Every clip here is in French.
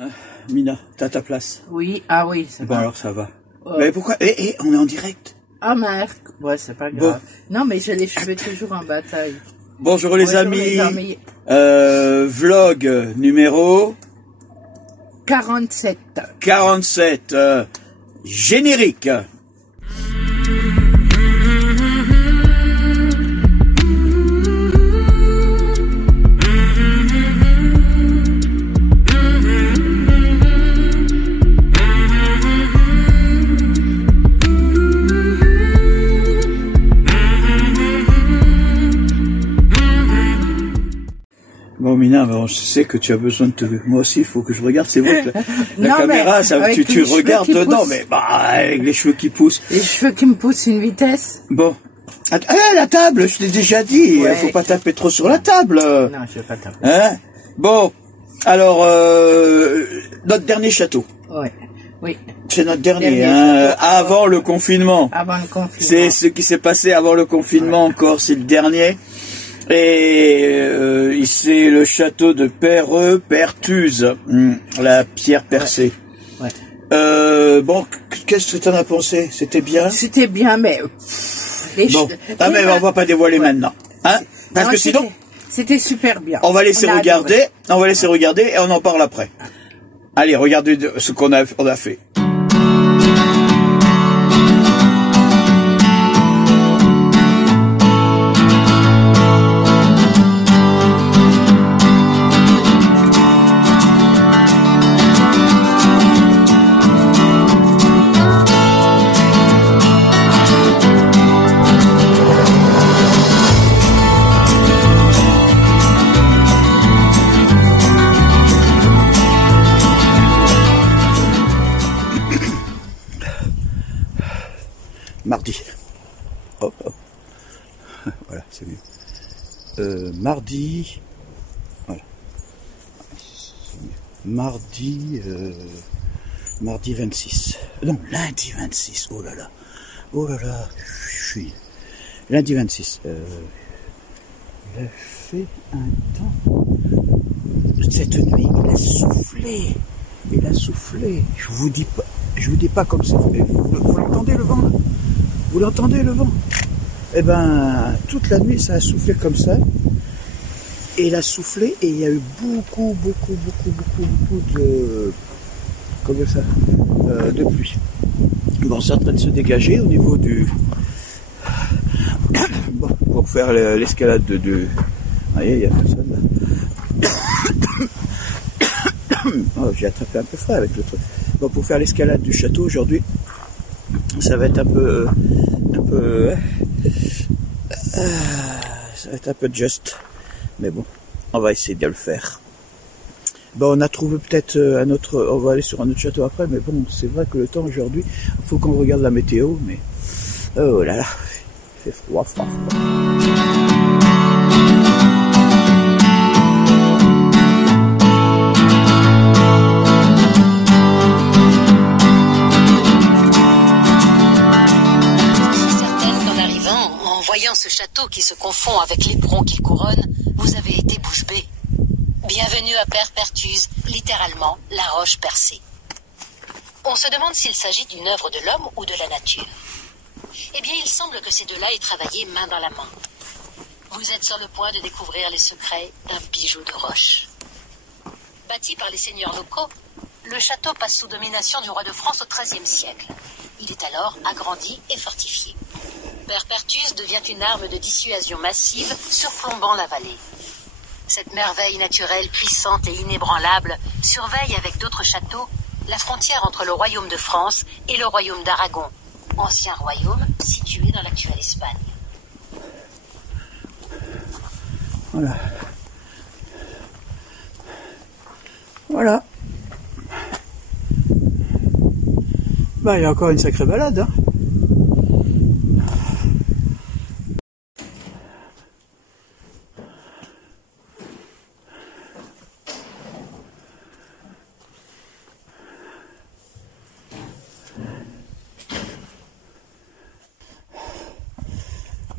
Hein, Mina, t'as ta place? Oui, ah oui, c'est bon. bon. Alors ça va. Mais pourquoi? On est en direct. Ah merde. Ouais, c'est pas grave. Bon. Non, mais j'ai les cheveux toujours en bataille. Bonjour les amis. Vlog numéro 47. 47. Générique. Bon Mina, je sais que tu as besoin de te... Moi aussi, il faut que je regarde. C'est vrai que la caméra, ça, tu regardes dedans, mais avec les cheveux qui poussent. Les cheveux qui me poussent une vitesse. Bon. La table, je t'ai déjà dit. Ouais. Faut pas taper trop sur la table. Non, je vais pas taper. Hein? Bon. Alors, notre dernier château. Ouais. Oui. C'est notre dernier, avant le confinement. Avant le confinement. C'est ce qui s'est passé avant le confinement encore, c'est le dernier. Et c'est le château de Perthuis, la pierre percée. Ouais. Bon, qu'est-ce que t'en as pensé? C'était bien? C'était bien, mais... Bon. Mais on va pas dévoiler maintenant. Hein? Parce que sinon... C'était super bien. On va laisser regarder, et on en parle après. Allez, regardez ce qu'on a fait. Mardi. Hop, hop. Voilà, c'est mieux. Mardi. Voilà. Mardi. Mardi 26. Non, lundi 26. Oh là là. Oh là là. Lundi 26. Il a fait un temps. Cette nuit, il a soufflé. Il a soufflé. Je vous dis pas comme ça. Vous l'entendez le vent là? Vous l'entendez le vent? Eh ben, toute la nuit ça a soufflé comme ça. Et il a soufflé et il y a eu beaucoup de... Comment ça? De pluie. Bon, c'est en train de se dégager au niveau du... Bon, pour faire l'escalade de... Vous voyez, il n'y a personne là. Oh, j'ai attrapé un peu frais avec le truc. Bon, pour faire l'escalade du château aujourd'hui, ça va être un peu juste, mais bon, on va essayer de le faire. Bon, on a trouvé peut-être on va aller sur un autre château après, mais bon, c'est vrai que le temps aujourd'hui, il faut qu'on regarde la météo, mais oh là là, il fait froid. Voyant ce château qui se confond avec l'éperon qu'il couronne, vous avez été bouche bée. Bienvenue à Perthuis, littéralement la roche percée. On se demande s'il s'agit d'une œuvre de l'homme ou de la nature. Eh bien, il semble que ces deux-là aient travaillé main dans la main. Vous êtes sur le point de découvrir les secrets d'un bijou de roche. Bâti par les seigneurs locaux, le château passe sous domination du roi de France au XIIIe siècle. Il est alors agrandi et fortifié. Perthuis devient une arme de dissuasion massive surplombant la vallée. Cette merveille naturelle puissante et inébranlable surveille avec d'autres châteaux la frontière entre le royaume de France et le royaume d'Aragon, ancien royaume situé dans l'actuelle Espagne. Voilà. Voilà. Bah, il y a encore une sacrée balade, hein.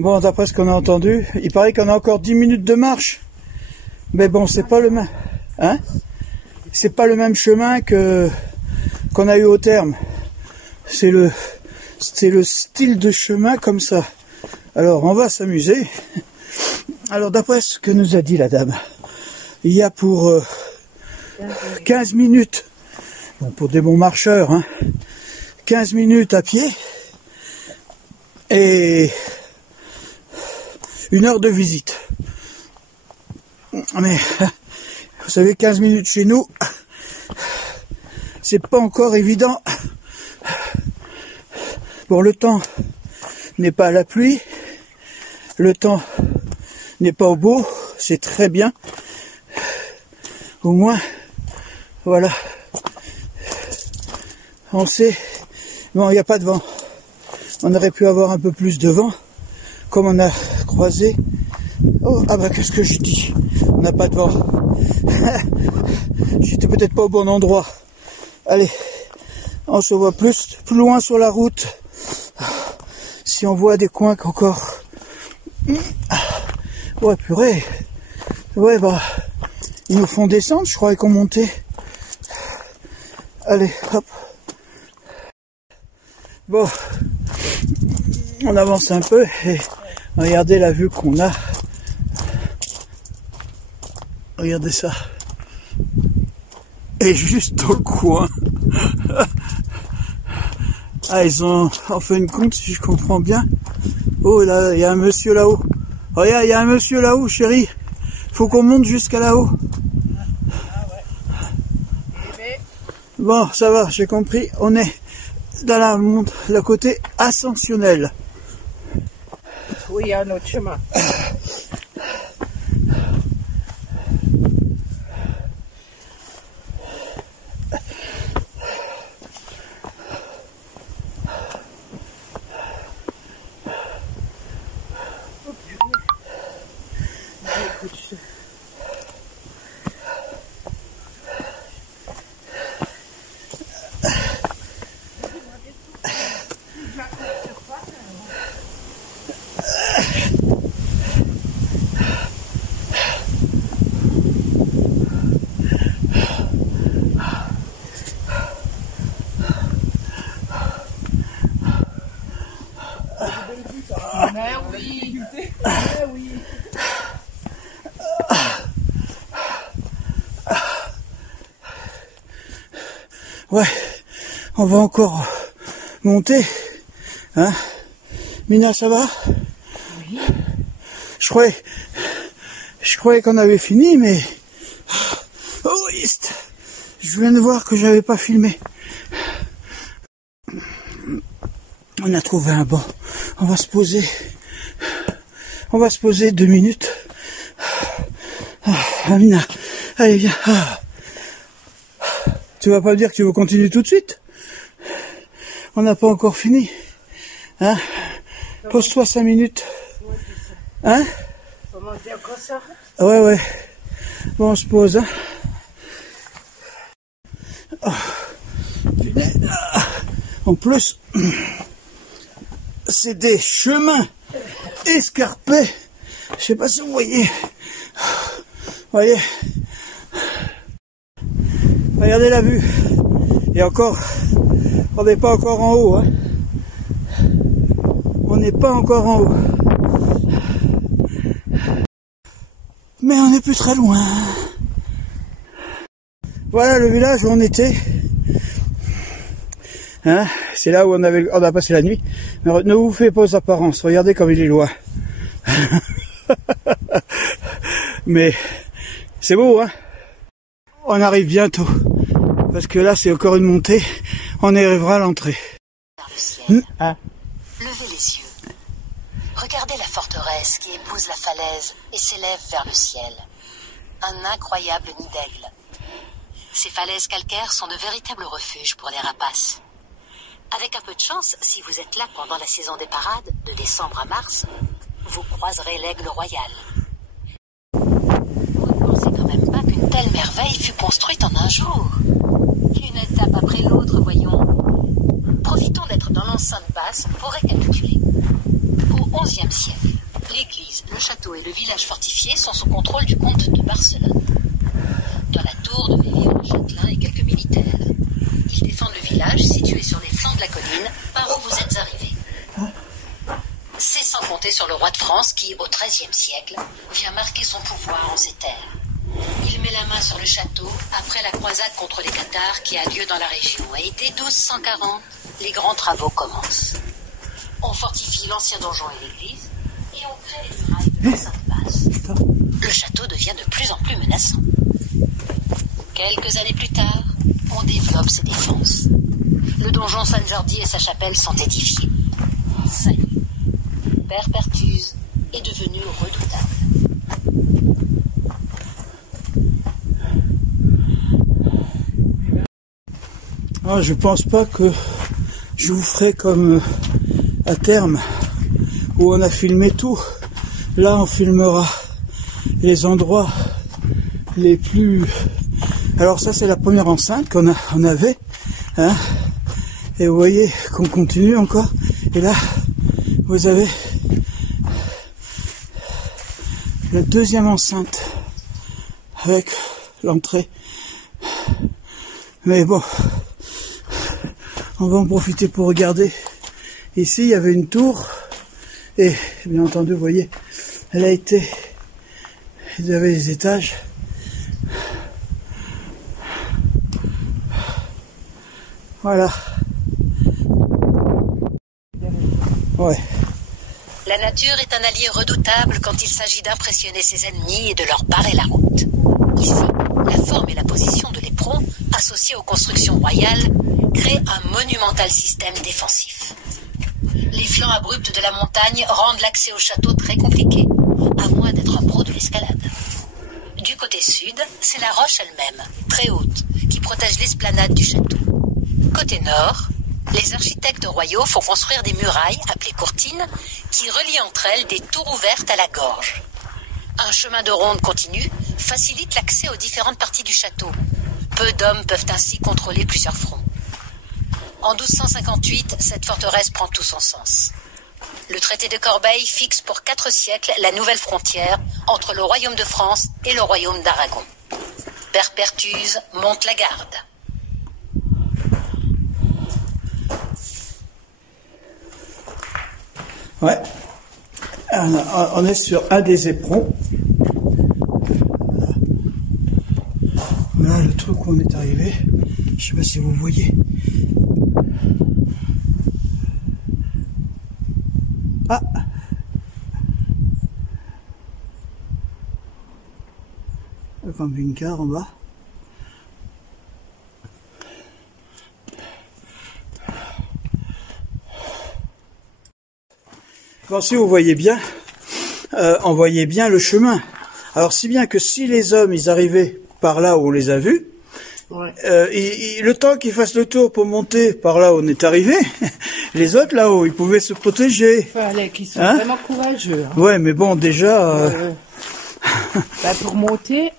Bon, d'après ce qu'on a entendu, il paraît qu'on a encore 10 minutes de marche. Mais bon, c'est pas le même. Hein? c'est pas le même chemin qu'on a eu au terme. C'est le style de chemin comme ça. Alors on va s'amuser. Alors d'après ce que nous a dit la dame, il y a pour 15 minutes, bon, pour des bons marcheurs, hein, 15 minutes à pied et 1 heure de visite. Mais vous savez, 15 minutes chez nous, c'est pas encore évident. Bon, le temps n'est pas à la pluie, le temps n'est pas au beau, c'est très bien. Au moins, voilà. On sait, bon, il n'y a pas de vent. On aurait pu avoir un peu plus de vent, comme on a croisé. Oh, ah bah qu'est-ce que je dis? On n'a pas de vent. J'étais peut-être pas au bon endroit. Allez, on se voit plus loin sur la route. Si on voit des coins qu'encore... Ouais, purée. Ouais, bah... Ils nous font descendre, je croyais qu'on montait. Allez, hop. Bon. On avance un peu et regardez la vue qu'on a. Regardez ça. Et juste au coin. Ah, ils ont en fait une compte, si je comprends bien. Oh, là, il y a un monsieur là-haut. Regarde, il y a un monsieur là-haut, chérie. Faut qu'on monte jusqu'à là-haut. Bon, ça va, j'ai compris. On est dans la côté ascensionnel. Oui, il y a un autre chemin. Ouais, on va encore monter. Hein? Mina, ça va? Oui. Je croyais qu'on avait fini, mais... Oh, je viens de voir que j'avais pas filmé. On a trouvé un banc. On va se poser. On va se poser 2 minutes. Ah, Mina, allez, viens. Ah. Tu vas pas me dire que tu veux continuer tout de suite? On n'a pas encore fini. Hein? Pose-toi 5 minutes. Hein? Comment dire encore ça? Ouais, ouais. Bon, on se pose, hein. Oh. En plus, c'est des chemins escarpés. Je sais pas si vous voyez. Vous voyez? Regardez la vue. Et encore, on n'est pas encore en haut. Hein. On n'est pas encore en haut. Mais on n'est plus très loin. Voilà le village où on était. Hein, c'est là où on a passé la nuit. Mais ne vous faites pas aux apparences. Regardez comme il est loin. Mais c'est beau, hein. On arrive bientôt. Parce que là, c'est encore une montée. On arrivera à l'entrée. Ah. Levez les yeux. Regardez la forteresse qui épouse la falaise et s'élève vers le ciel. Un incroyable nid d'aigle. Ces falaises calcaires sont de véritables refuges pour les rapaces. Avec un peu de chance, si vous êtes là pendant la saison des parades, de décembre à mars, vous croiserez l'aigle royal. Vous ne pensez quand même pas qu'une telle merveille fut construite en un jour? Une étape après l'autre, voyons. Profitons d'être dans l'enceinte basse pour récapituler. Au XIe siècle, l'église, le château et le village fortifié sont sous contrôle du comte de Barcelone. Dans la tour de Vivier-le-Château, qui défendent le village situé sur les flancs de la colline par où vous êtes arrivés. C'est sans compter sur le roi de France qui, au XIIIe siècle, vient marquer son pouvoir en ces terres. Il met la main sur le château après la croisade contre les Cathares qui a lieu dans la région. Et dès 1240, les grands travaux commencent. On fortifie l'ancien donjon et l'église et on crée les murailles de l'enceinte basse. Le château devient de plus en plus menaçant. Quelques années plus tard, on développe ses défenses. Le donjon Saint-Jordi et sa chapelle sont édifiés. Ça y est, Père Pertuse est devenu redoutable. Ah, je pense pas que je vous ferai comme à terme où on a filmé tout. Là, on filmera les endroits les plus... Alors ça, c'est la première enceinte qu'on avait. Hein, et vous voyez qu'on continue encore. Et là, vous avez la deuxième enceinte avec l'entrée. Mais bon, on va en profiter pour regarder. Ici, il y avait une tour. Et bien entendu, vous voyez, elle a été... Il y avait des étages. Voilà. Ouais. La nature est un allié redoutable quand il s'agit d'impressionner ses ennemis et de leur barrer la route. Ici, la forme et la position de l'éperon, associés aux constructions royales, créent un monumental système défensif. Les flancs abrupts de la montagne rendent l'accès au château très compliqué, à moins d'être un pro de l'escalade. Du côté sud, c'est la roche elle-même, très haute, qui protège l'esplanade du château. Côté nord, les architectes royaux font construire des murailles, appelées courtines, qui relient entre elles des tours ouvertes à la gorge. Un chemin de ronde continu facilite l'accès aux différentes parties du château. Peu d'hommes peuvent ainsi contrôler plusieurs fronts. En 1258, cette forteresse prend tout son sens. Le traité de Corbeil fixe pour 4 siècles la nouvelle frontière entre le royaume de France et le royaume d'Aragon. Père Pertuse monte la garde. Ouais, on est sur un des éperons. Voilà le truc où on est arrivé. Je sais pas si vous voyez. Ah, le camping-car en bas. Bon, si vous voyez bien, on voyait bien le chemin. Alors si bien que si les hommes ils arrivaient par là où on les a vus, ouais. Le temps qu'ils fassent le tour pour monter par là où on est arrivé, les autres là-haut ils pouvaient se protéger. Il fallait qu'ils soient vraiment courageux. Hein. Ouais, mais bon déjà. Bah, pour monter.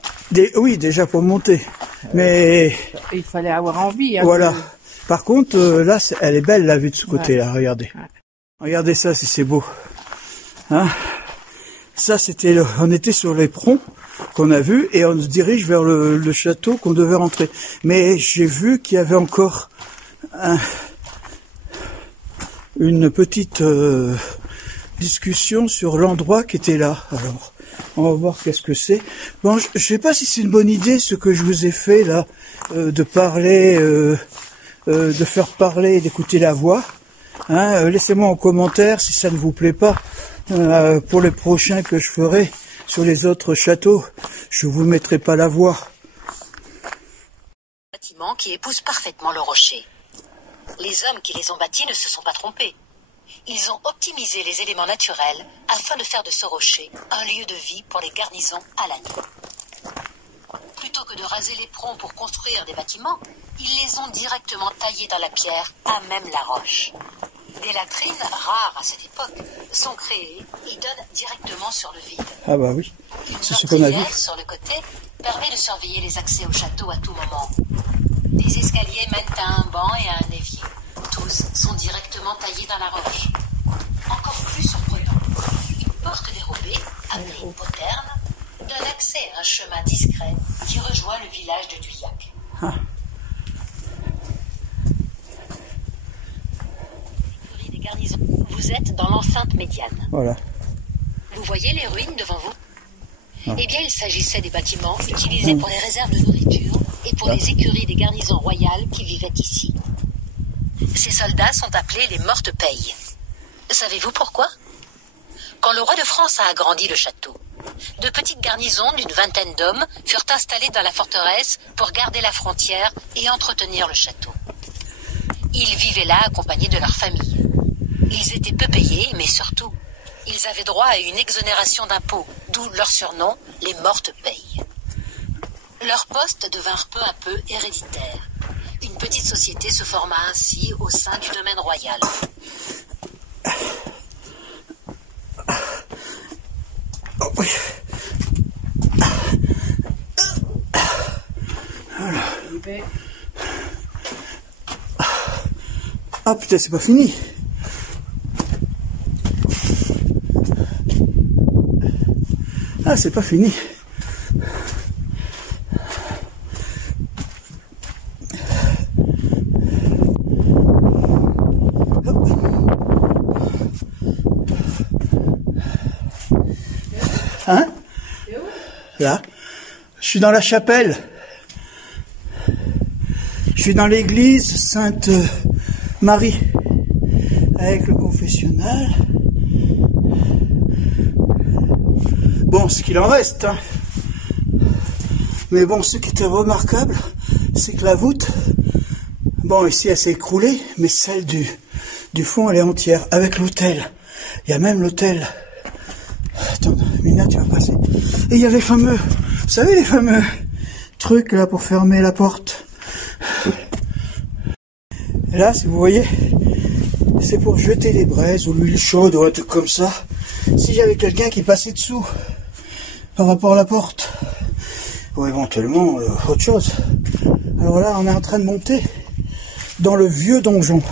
Oui, déjà pour monter. Mais il fallait avoir envie. Hein, voilà. Par contre, là, elle est belle la vue de ce côté-là. Regardez. Ouais. Regardez ça, si c'est beau. Hein, ça, c'était on était sur l'éperon qu'on a vu et on se dirige vers le château qu'on devait rentrer. Mais j'ai vu qu'il y avait encore une petite discussion sur l'endroit qui était là. Alors, on va voir qu'est-ce que c'est. Bon, je sais pas si c'est une bonne idée ce que je vous ai fait là, de parler, de faire parler et d'écouter la voix. Hein, laissez-moi en commentaire si ça ne vous plaît pas. Pour les prochains que je ferai sur les autres châteaux, je vous mettrai pas la voix. Bâtiment qui épouse parfaitement le rocher. Les hommes qui les ont bâtis ne se sont pas trompés. Ils ont optimisé les éléments naturels afin de faire de ce rocher un lieu de vie pour les garnisons à la nuit. Plutôt que de raser l'éperon pour construire des bâtiments, ils les ont directement taillés dans la pierre, à même la roche. Des latrines, rares à cette époque, sont créées et donnent directement sur le vide. Ah bah oui, c'est ce qu'on a vu. Sur le côté permet de surveiller les accès au château à tout moment. Des escaliers mènent à un banc et à un évier. Tous sont directement taillés dans la roche. Encore plus surprenant, une porte dérobée, appelée poterne, donne accès à un chemin discret qui rejoint le village de Duyac. Ah. Vous êtes dans l'enceinte médiane. Voilà. Vous voyez les ruines devant vous? Eh bien, il s'agissait des bâtiments utilisés pour les réserves de nourriture et pour les écuries des garnisons royales qui vivaient ici. Ces soldats sont appelés les morte-paye. Savez-vous pourquoi? Quand le roi de France a agrandi le château, de petites garnisons d'une vingtaine d'hommes furent installées dans la forteresse pour garder la frontière et entretenir le château. Ils vivaient là accompagnés de leur famille. Ils étaient peu payés, mais surtout, ils avaient droit à une exonération d'impôts, d'où leur surnom, les morte-paye. Leurs postes devinrent peu à peu héréditaires. Une petite société se forma ainsi au sein du domaine royal. Oh, oui. Voilà. Ah putain, c'est pas fini. Ah, c'est pas fini. Hein? Là, je suis dans la chapelle. Je suis dans l'église Sainte-Marie avec le confessionnal. Bon, ce qu'il en reste, hein. Mais bon, ce qui était remarquable, c'est que la voûte, bon, ici elle s'est écroulée, mais celle du fond, elle est entière, avec l'autel. Il y a même l'autel. Attends, Mina, tu vas passer. Et il y a les fameux, vous savez, les fameux trucs là pour fermer la porte. Et là, si vous voyez, c'est pour jeter les braises ou l'huile chaude ou un truc comme ça. Si j'avais quelqu'un qui passait dessous par rapport à la porte, ou éventuellement autre chose. Alors là, on est en train de monter dans le vieux donjon.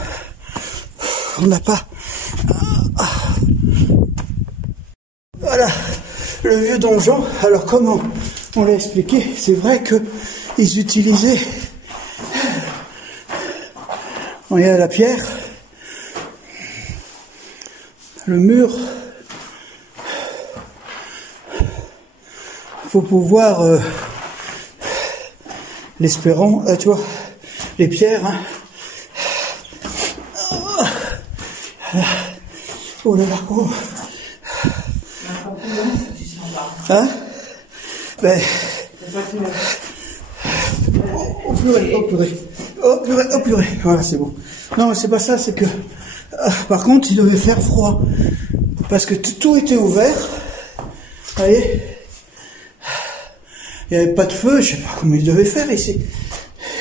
On n'a pas... Voilà, le vieux donjon. Alors comment on l'a expliqué, c'est vrai que ils utilisaient... Il y a la pierre, le mur. Faut pouvoir l'espérant, tu vois, les pierres. Hein. Oh là là, oh. Hein? Ben. Oh purée, oh purée. Oh purée, oh purée. Voilà, c'est bon. Non, mais c'est pas ça, c'est que... par contre, il devait faire froid. Parce que tout était ouvert. Vous voyez? Il n'y avait pas de feu, je sais pas comment il devait faire ici.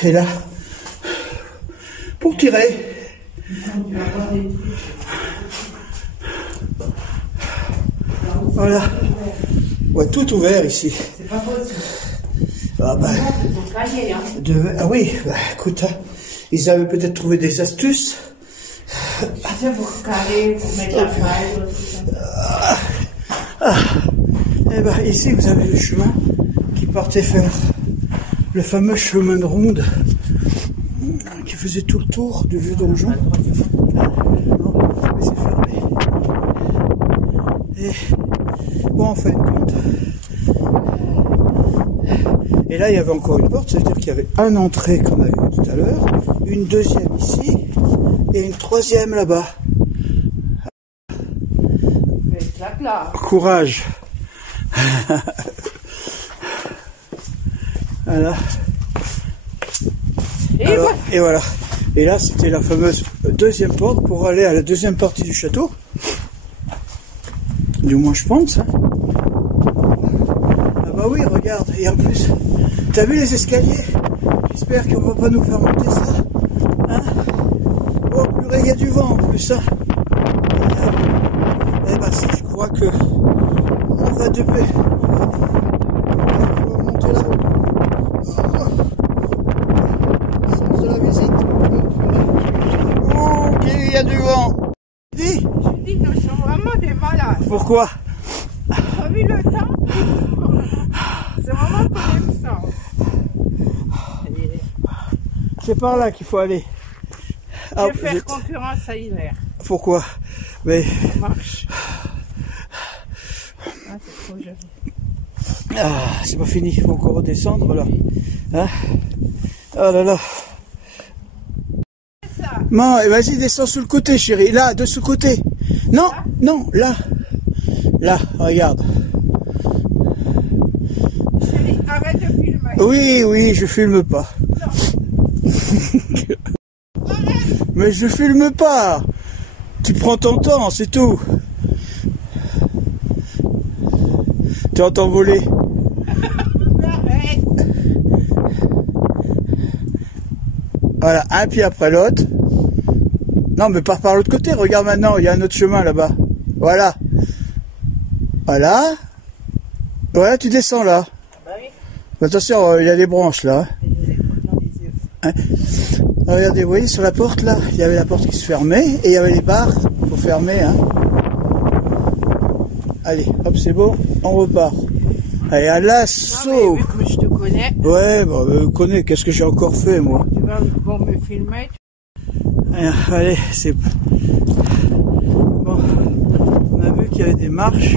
Et là, pour tirer. Voilà. Ouais, tout ouvert ici. C'est pas possible. Ah bah, ah oui, bah écoute, hein, ils avaient peut-être trouvé des astuces. C'est pour carrer, pour mettre la paille, tout ça. Et bah ici vous avez le chemin qui partait faire le fameux chemin de ronde qui faisait tout le tour du vieux donjon. Non, mais c'est fermé. Et bon, en fin de compte. Et là, il y avait encore une porte, c'est-à-dire qu'il y avait une entrée, comme on a vu tout à l'heure, une deuxième ici, et une troisième là-bas. Courage. Voilà. Et voilà. Et là, c'était la fameuse deuxième porte pour aller à la deuxième partie du château. Du moins, je pense. Hein. Ah bah oui, regarde. Et en plus, t'as vu les escaliers? J'espère qu'on va pas nous faire monter ça. Hein? Oh purée, il y a du vent en plus. Hein. Eh bah si, je crois que on va devoir monter là-haut. Sens de la visite. Oh, ok, il y a du vent. Dis? Je dis, nous sommes vraiment des malades. Pourquoi? On a vu le temps. C'est vraiment qu'on aime ça. C'est par là qu'il faut aller. Je vais faire concurrence à Hilaire. Pourquoi? Mais... Ça marche. Ah, c'est trop joli. Ah, c'est pas fini, il faut encore redescendre là. Hein? Oh là là. C'est ça. Non, vas-y, descends sous le côté, chérie. Là, de ce côté. Non, Là? non, là. Là, regarde. Chérie, arrête de filmer. Oui, oui, je filme pas. Mais je filme pas. Tu prends ton temps, c'est tout. Tu vas t'envoler. Arrête. Voilà, un pied après l'autre. Non, mais pars par l'autre côté. Regarde maintenant, il y a un autre chemin là-bas. Voilà. Voilà. Voilà, tu descends là. Bah oui. Attention, il y a des branches là. Et je les prends dans les yeux. Hein. Regardez, vous voyez sur la porte là, il y avait la porte qui se fermait et il y avait les barres pour fermer. Hein. Allez, hop, c'est bon, on repart. Allez, à l'assaut. Non, mais vu que je te connais, Ouais, bah, je connais, qu'est-ce que j'ai encore fait moi? tu vas pour me filmer. Allez, c'est... Bon, on a vu qu'il y avait des marches.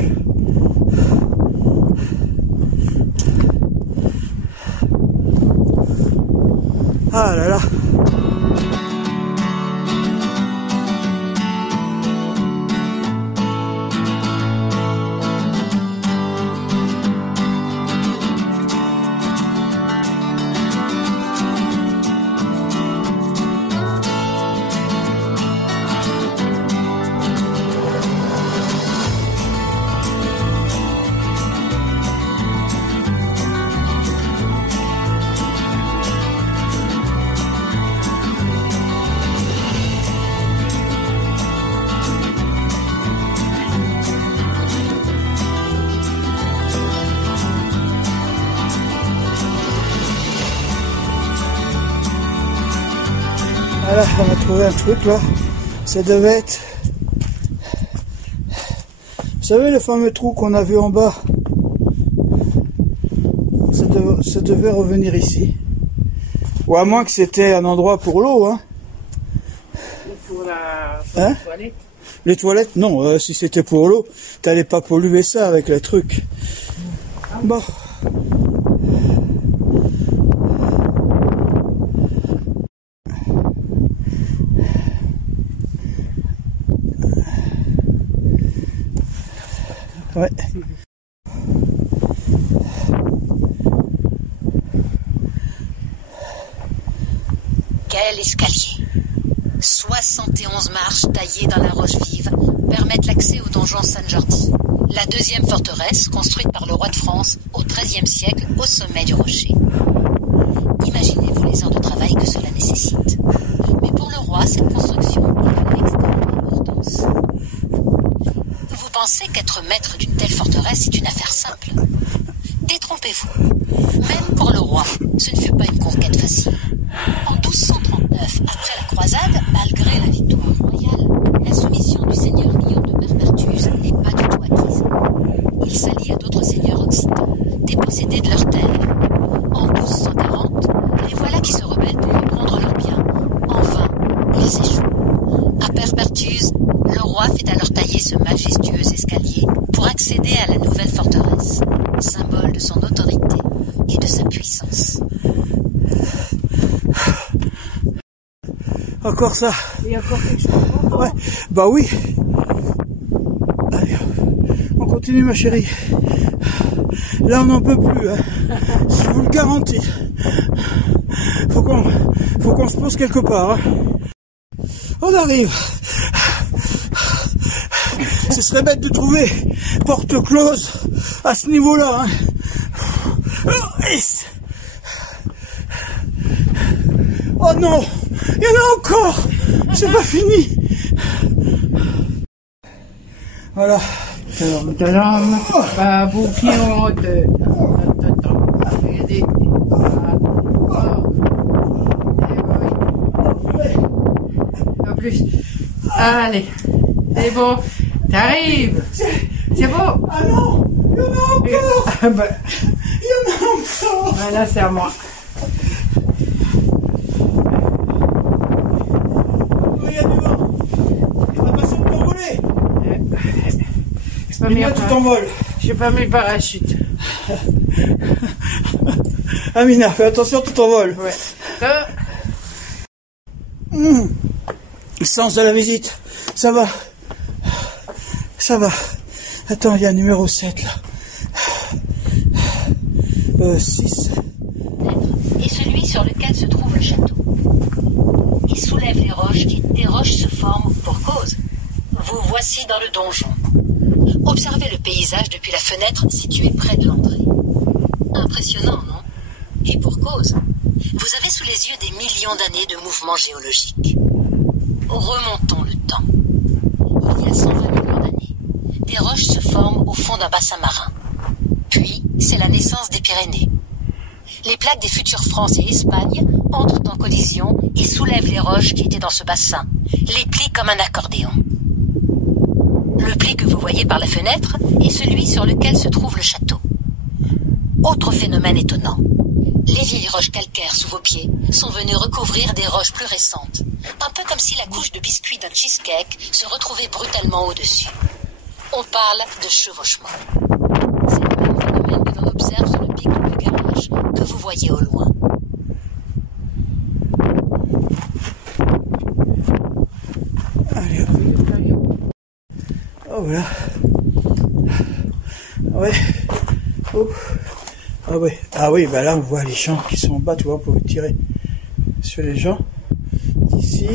Ah là là. Voilà, on a trouvé un truc là. Ça devait être... Vous savez le fameux trou qu'on a vu en bas? Ça devait revenir ici. Ou à moins que c'était un endroit pour l'eau, hein. Pour la Hein? toilette. Les toilettes, non, si c'était pour l'eau, t'allais pas polluer ça avec les trucs. Bon. Ouais. Quel escalier! 71 marches taillées dans la roche vive permettent l'accès au donjon San Jordi, la deuxième forteresse construite par le roi de France au XIIIe siècle au sommet du rocher. Imaginez-vous les heures de travail que cela nécessite. Mais pour le roi, cette construction est d'une extrême importance. Vous pensez qu'être maître d'une telle forteresse est une affaire simple? Détrompez-vous. Même pour le roi, ce ne fut pas une conquête facile. En 1239, après la croisade, malgré la victoire royale, la soumission du seigneur Guillaume de Perpertuse n'est pas du tout acquise. Il s'allie à d'autres seigneurs occitans, dépossédés de leurs terres. En 1240, les voilà qui se rebellent pour reprendre leurs biens. En vain, ils échouent. À Perpertuse, le roi fait alors tailler ce majestueux escalier pour accéder à la nouvelle forteresse, symbole de son autorité et de sa puissance. Encore ça. Il y a encore quelque chose. Ouais, bah oui. Allez, on continue ma chérie. Là on n'en peut plus, hein. Je vous le garantis. Faut qu'on se pose quelque part. Hein. On arrive. Ce serait bête de trouver porte close à ce niveau-là. Hein. Oh non, il y en a encore. C'est pas fini. Voilà. Bah, bouquillon de... Regardez. En plus. Allez. C'est bon. T'arrives. C'est bon. Ah non, il y en a encore. Bah, Il y en a encore. bah, là, c'est à moi. Il y a du vent. mis Amina, tu t'envoles. J'ai pas mis le parachute. Amina, fais attention, tu t'envoles. Ouais. Le sens de la visite, ça va. Ça va. Attends, il y a un numéro 7 là. 6. Et celui sur lequel se trouve le château. Il soulève les roches et des roches se forment pour cause. Vous voici dans le donjon. Observez le paysage depuis la fenêtre située près de l'entrée. Impressionnant, non? Et pour cause. Vous avez sous les yeux des millions d'années de mouvements géologiques. Remontons le temps. Il y a 120 millions d'années, des roches se forment au fond d'un bassin marin. Puis, c'est la naissance des Pyrénées. Les plaques des futures France et Espagne entrent en collision et soulèvent les roches qui étaient dans ce bassin, les plient comme un accordéon. Le pli que vous voyez par la fenêtre est celui sur lequel se trouve le château. Autre phénomène étonnant. Les vieilles roches calcaires sous vos pieds sont venues recouvrir des roches plus récentes, un peu comme si la couche de biscuit d'un cheesecake se retrouvait brutalement au-dessus. On parle de chevauchement. C'est le même phénomène que l'on observe sur le pic du garage que vous voyez au loin. Allez, hop. Oh voilà. Ouais. Oh. Ah ouais. Ah oui, bah là on voit les gens qui sont en bas, tu vois, pour tirer sur les gens. Ici,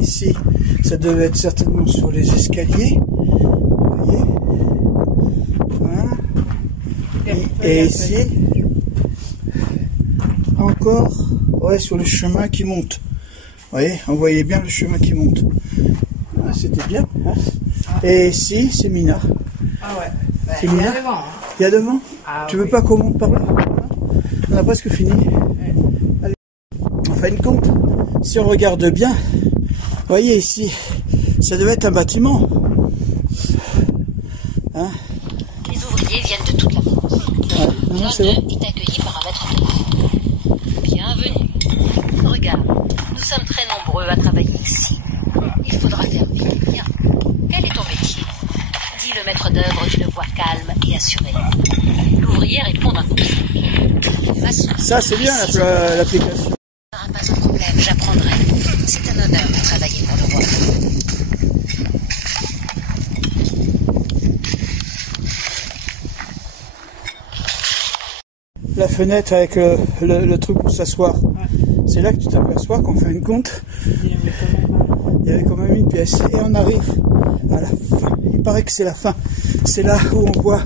ici, ça devait être certainement sur les escaliers. Vous voyez. Hein. Et ici, encore, ouais, sur le chemin qui monte. Vous voyez, on voyait bien le chemin qui monte. Ah, c'était bien. Hein. Et ici, c'est Mina. Ah ouais. C'est Il y Mina. a devant. Hein. Il y a devant. Ah, Tu veux oui. pas qu'on monte par là? On a presque fini. Ouais. Allez. En fin de compte, si on regarde bien, vous voyez ici, ça devait être un bâtiment. Hein? Les ouvriers viennent de toute la France. Ouais. Non, L'un c'est d'eux bon. est accueilli par un maître d'œuvre. Bienvenue. Regarde, nous sommes très nombreux à travailler ici. Il faudra faire vite. Bien. Quel est ton métier? Dit le maître d'œuvre d'une voix calme et assurée. L'ouvrier répond d'un coup de fil. Maçon. Ça, c'est bien l'application. Pas de problème, j'apprendrai. C'est un honneur de travailler pour le roi. La fenêtre avec le truc pour s'asseoir. Ouais. C'est là que tu t'aperçois qu'en fin de compte, il y avait quand même une pièce. Et on arrive à la fin. Il paraît que c'est la fin. C'est là où on voit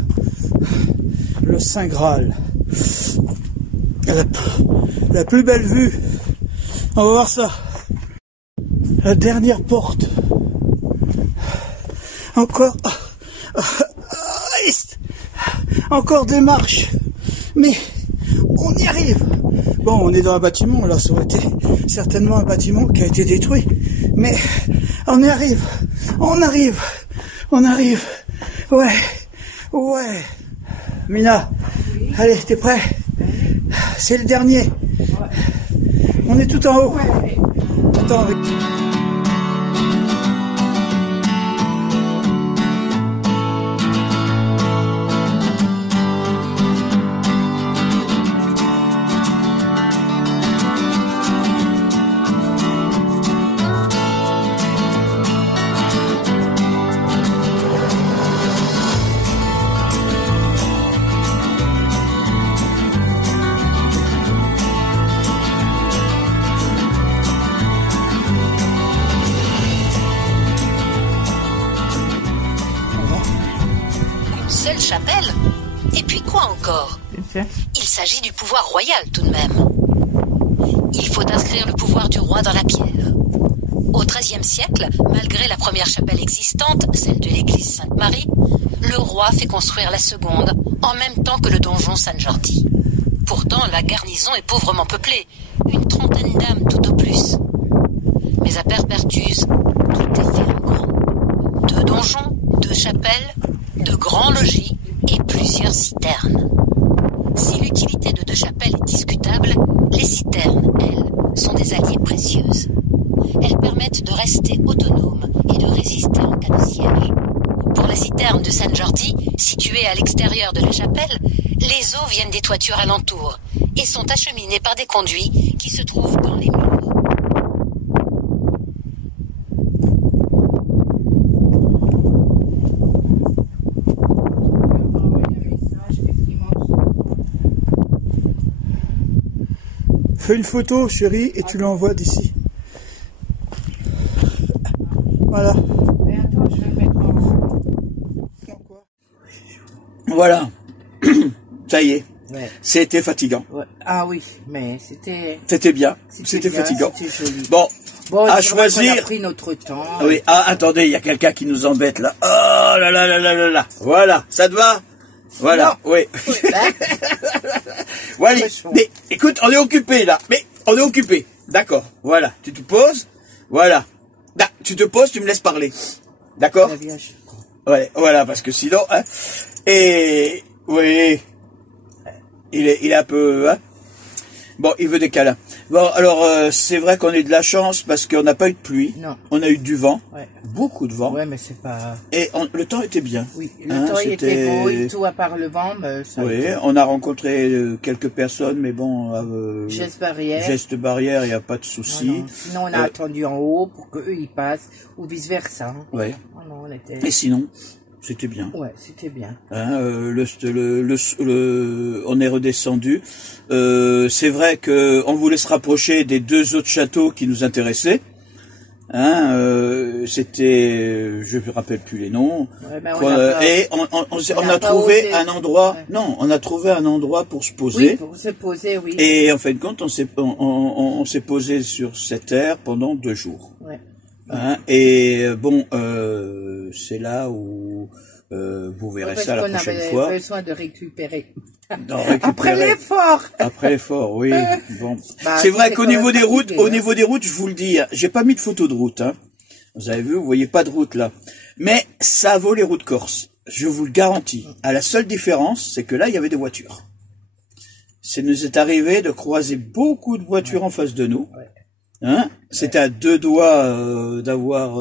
le Saint Graal. La plus belle vue. On va voir ça. La dernière porte. Encore. Encore des marches. Mais on y arrive. Bon, on est dans un bâtiment. Là, ça aurait été certainement un bâtiment qui a été détruit. Mais on y arrive. On arrive. On arrive. Ouais. Ouais. Mina. Oui. Allez, t'es prêt? C'est le dernier. Ouais. On est tout en haut. Ouais. Attends. Une seule chapelle? Et puis quoi encore? Il s'agit du pouvoir royal tout de même. Il faut inscrire le pouvoir du roi dans la pierre. Au XIIIe siècle, malgré la première chapelle existante, celle de l'église Sainte-Marie, le roi fait construire la seconde en même temps que le donjon San-Jordi. Pourtant, la garnison est pauvrement peuplée, une trentaine d'âmes tout au plus. Mais à Perpertuse, tout est fait en grand. 2 donjons, 2 chapelles, de grands logis et plusieurs citernes. Si l'utilité de 2 chapelles est discutable, les citernes, elles, sont des alliées précieuses. Elles permettent de rester autonomes et de résister en cas de siège. Pour la citerne de San Jordi, située à l'extérieur de la chapelle, les eaux viennent des toitures alentours et sont acheminées par des conduits qui se trouvent dans les murs. Fais une photo, chérie, et tu l'envoies d'ici. Voilà. Mais attends, je vais le mettre en... Voilà. Ça y est. Ouais. C'était fatigant. Ouais. Ah oui, mais c'était... C'était bien. C'était bien, fatigant. c'était joli. Bon, Bon, à c'est vrai qu'on choisir. a pris notre temps. Oui. Ah, attendez, il y a quelqu'un qui nous embête là. Oh là là là là là là. Voilà, ça te va? Voilà, Non. oui. Voilà. Franchement. Mais écoute, on est occupé là. Mais on est occupé. D'accord. Voilà. Tu te poses. Voilà. Là, tu te poses, tu me laisses parler. D'accord? Très bien, je crois. Ouais, voilà, parce que sinon, hein. Et oui, il est un peu, hein. Bon, il veut des câlins. Bon, alors c'est vrai qu'on a eu de la chance parce qu'on n'a pas eu de pluie. Non. On a eu du vent, Ouais. beaucoup de vent, Ouais, mais c'est pas... et le temps était bien. Oui, le Hein, temps il était c'était- beau et tout, à part le vent, mais ça a Oui, été... on a rencontré quelques personnes, mais bon, Geste barrière. geste barrière, il n'y a pas de Non, souci. non. Sinon, on a attendu en haut pour qu'eux ils passent, ou vice versa. Ouais. Non, non, on était... Et sinon, c'était bien. Ouais, c'était bien. Hein, on est redescendu. C'est vrai que on voulait se rapprocher des deux autres châteaux qui nous intéressaient. Hein, c'était, je me rappelle plus les noms. Ouais, ben, Et on n'a a pas trouvé osé. un endroit. Ouais. Non, on a trouvé un endroit pour se Oui, poser. pour se poser, oui. Et en fin de compte, on s'est posé sur cette terre pendant 2 jours. Ouais. Hein, et bon, c'est là où vous verrez Parce ça la qu'on prochaine avait fois. besoin de récupérer. D'en récupérer. Après l'effort. Après l'effort, oui. Bon. Bah, C'est vrai c'était qu'au quand niveau même des routes, fatigué, au hein. niveau des routes, je vous le dis, hein, j'ai pas mis de photo de route, hein. Vous avez vu, vous voyez pas de route là. Mais ça vaut les routes corses. Je vous le garantis. À la seule différence, c'est que là, il y avait des voitures. Ça nous est arrivé de croiser beaucoup de voitures en face de nous. Ouais. Hein, c'était à 2 doigts d'avoir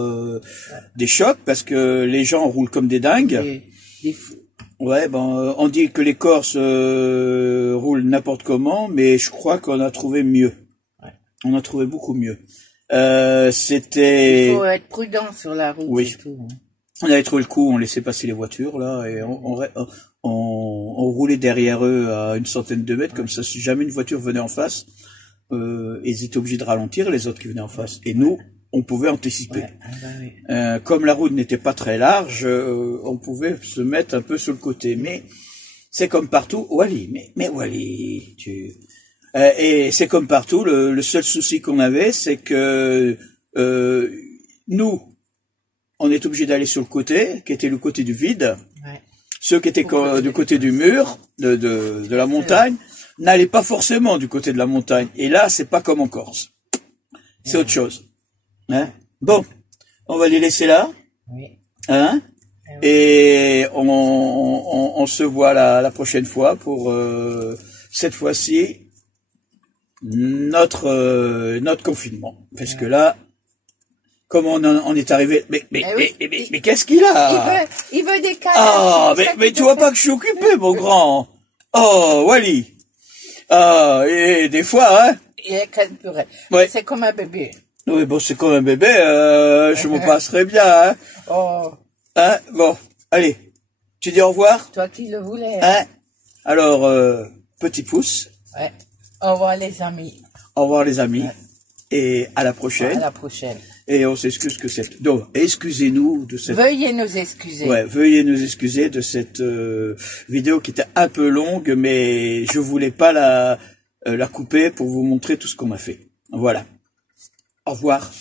des chocs parce que les gens roulent comme des dingues. Des fous. Ouais, ben on dit que les Corses roulent n'importe comment, mais je crois qu'on a trouvé mieux. Ouais. On a trouvé beaucoup mieux. Il C'était, faut être prudent sur la route. Oui. Et tout, hein. on avait trouvé le coup, on laissait passer les voitures là et on roulait derrière eux à une centaine de mètres, comme ça si jamais une voiture venait en face, ils étaient obligés de ralentir les autres qui venaient en face. Et nous, on pouvait anticiper. Ouais, ah bah oui. Comme la route n'était pas très large, on pouvait se mettre un peu sur le côté. Mais c'est comme partout, Wally. Mais Wally, et c'est comme partout. Le seul souci qu'on avait, c'est que nous, on est obligé d'aller sur le côté, qui était le côté du vide. Ouais. Ceux qui étaient du côté du mur, de la montagne, n'allaient pas forcément du côté de la montagne. Et là, c'est pas comme en Corse. C'est autre chose. Hein? Bon, on va les laisser là. Oui. Hein? Et on se voit la prochaine fois pour cette fois-ci notre confinement. Parce que là, comme on est arrivé, mais qu'est-ce qu'il a? Il veut des câlins. Ah, mais tu vois pas que je suis occupé, mon grand. Oh, Wally. Ah, et des fois, hein. Il est calpuré. Ouais. C'est comme un bébé. Oui, bon, c'est comme un bébé, je me passerai bien, hein. Oh, Hein, bon, allez. Tu dis au revoir? toi qui le voulais. Hein? Alors, petit pouce. Ouais. Au revoir les amis. Au revoir les amis. Ouais. Et à la À prochaine. la prochaine. Et on s'excuse que cette... Donc, excusez-nous de cette... Veuillez nous excuser. Ouais, veuillez nous excuser de cette vidéo qui était un peu longue, mais je voulais pas la couper pour vous montrer tout ce qu'on a fait. Voilà. Au revoir.